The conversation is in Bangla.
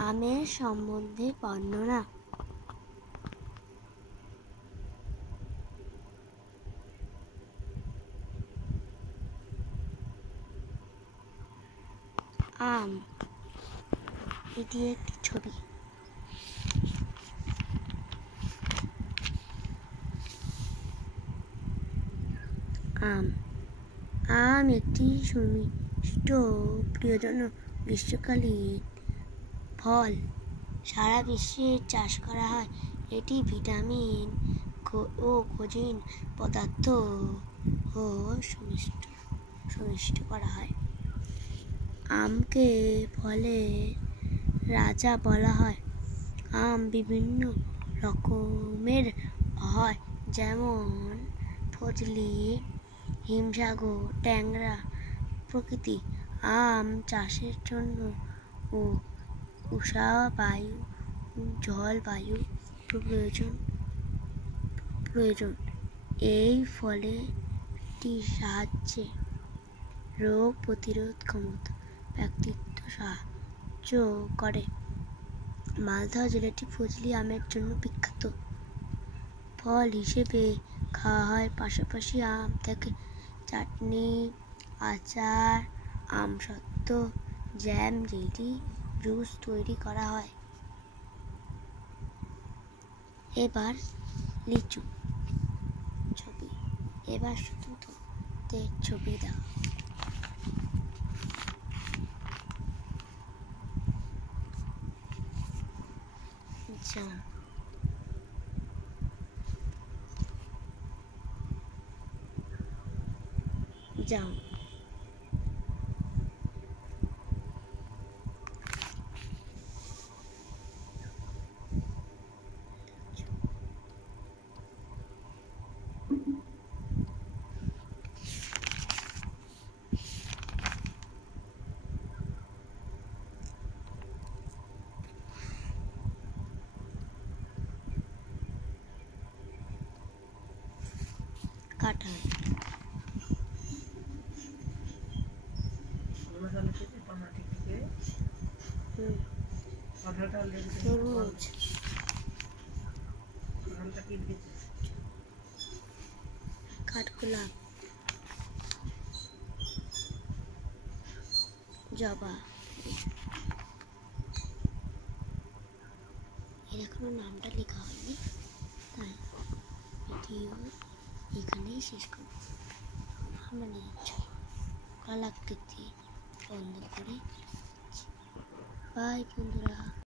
আমের সম্বন্ধে বর্ণনা। আম, এটি একটি ছবি। আম আম একটি সুমিষ্ট প্রিয়জনক গ্রীষ্মকালীন ফল। সারা বিশ্বে চাষ করা হয়। এটি ভিটামিন ও খনিজ পদার্থ ও সুমিষ্ট করা হয়। আমকে ফলের রাজা বলা হয়। আম বিভিন্ন রকমের হয়, যেমন ফজলি, হিমসাগর, ট্যাংরা প্রভৃতি। আম চাষের জন্য জলবায়ু প্রয়োজন। এই ফলটির সাহায্যে রোগ প্রতিরোধ ক্ষমতা ব্যক্তিত্ব সাহায্য করে। মালদহ জেলাটি ফজলি আমের জন্য বিখ্যাত। ফল হিসেবে খাওয়া হয়, পাশাপাশি আম থেকে চাটনি, আচার, আমসত্ত্ব, জ্যাম, জেলি, জুস তৈরি করা হয়। এবার লিচু ছবি। এবার শুধু তোদের ছবি দাও। জাম, কাঁঠাল, তরমুজ, কাঠগোলাপ, জবা। এর এখনো নামটা লেখা হয়নি, তাই ভিডিও এখানেই শেষ করব। আমরা কলাকৃতি বন্ধ করে বাই বন্ধুরা।